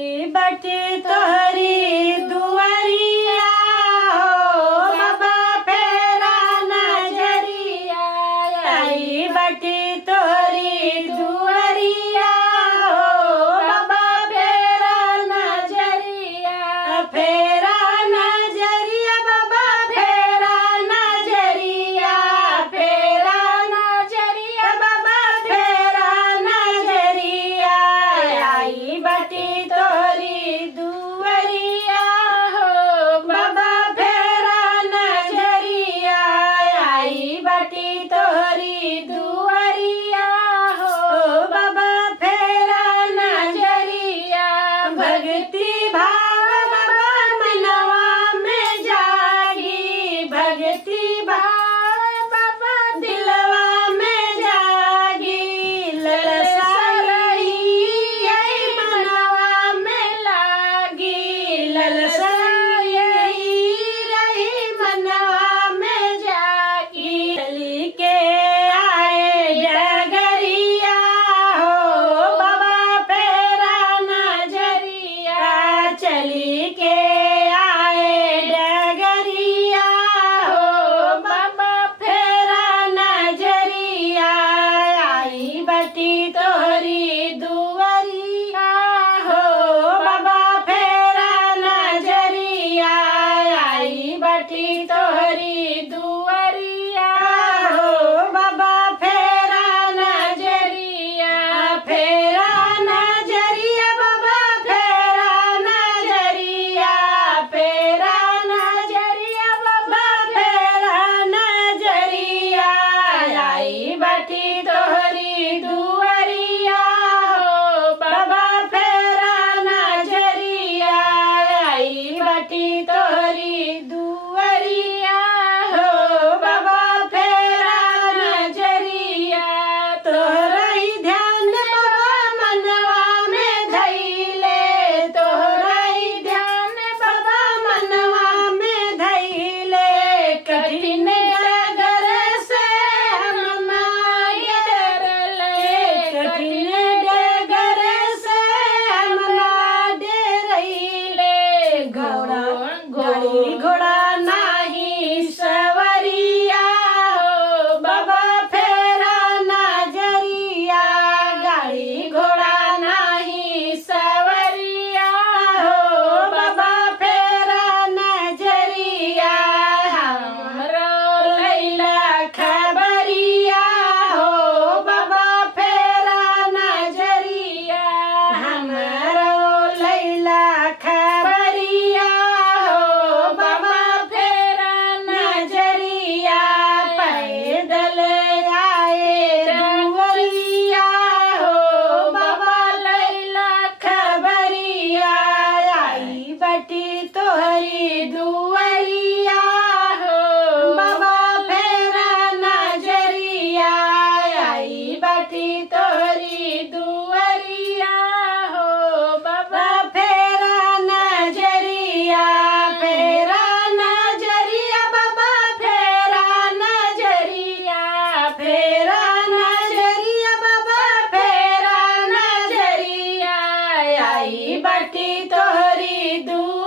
आई बटी तोहरी दुआरिया हो बाबा फेरा नजरिया आई बटी तोहरी दुआरिया हो बाबा फेरा नजरिया फेरा नजरिया बाबा फेरा नजरिया फेरा नजरिया बाबा फेरा नजरिया आई बटी तोहरी दुआरिया हो बाबा फेरा नजरिया आई बटी तोहरी दुआरिया हो बाबा फेरा नजरिया भक्ति भाव बाबा मनवा में जागी भक्ति भाव बाबा दिलवा में जागी ललसा रही यही मनवा में लागी ललसा यही रही मनवा में जागी चली के आए डगरिया हो बाबा फेरा नजरिया चली के आए डगरिया हो बाबा फेरा नजरिया आई बटी तोहरी दुआरिया हो बाबा फेरा नजरिया आई बटी तोहरी दुआरिया हो बाबा फेरा नजरिया फेरा नजरिया बाबा फेरा नजरिया फेरा नजरिया बाबा फेरा नजरिया आई बटी तोहरी दुआरिया हो बाबा फेरा नजरिया आई बटी तोहरी दुआरिया हो बाबा फेरा नजरिया तोहरा ही ध्यान बाबा मनवा में धइले तोहरा ही ध्यान बाबा मनवा में धइले कठिन डगर से हम ना डरले कठिन डगर से हम ना डरले गाड़ी घोड़ा नाही सवरिया हो बाबा फेरा नजरिया गाड़ी घोड़ा नाही सवरिया हो बाबा फेरा नजरिया हमरो लैला खबरिया हो बाबा फेरा नजरिया हमरो लैला खबरिया हो बाबा फेरा नजरिया पैदल आए डुवरिया हो बाबा लैला खबरिया आई बटी तोहरी दुआरिया हो बाबा फेरा नजरिया आई बटी तोहरी दुआरिया हो बाबा फेरा नजरिया फेरा नजरिया बाबा फेरा नजरिया फेरा नजरिया बाबा फेरा नजरिया आई बटी तोहरी दुआरिया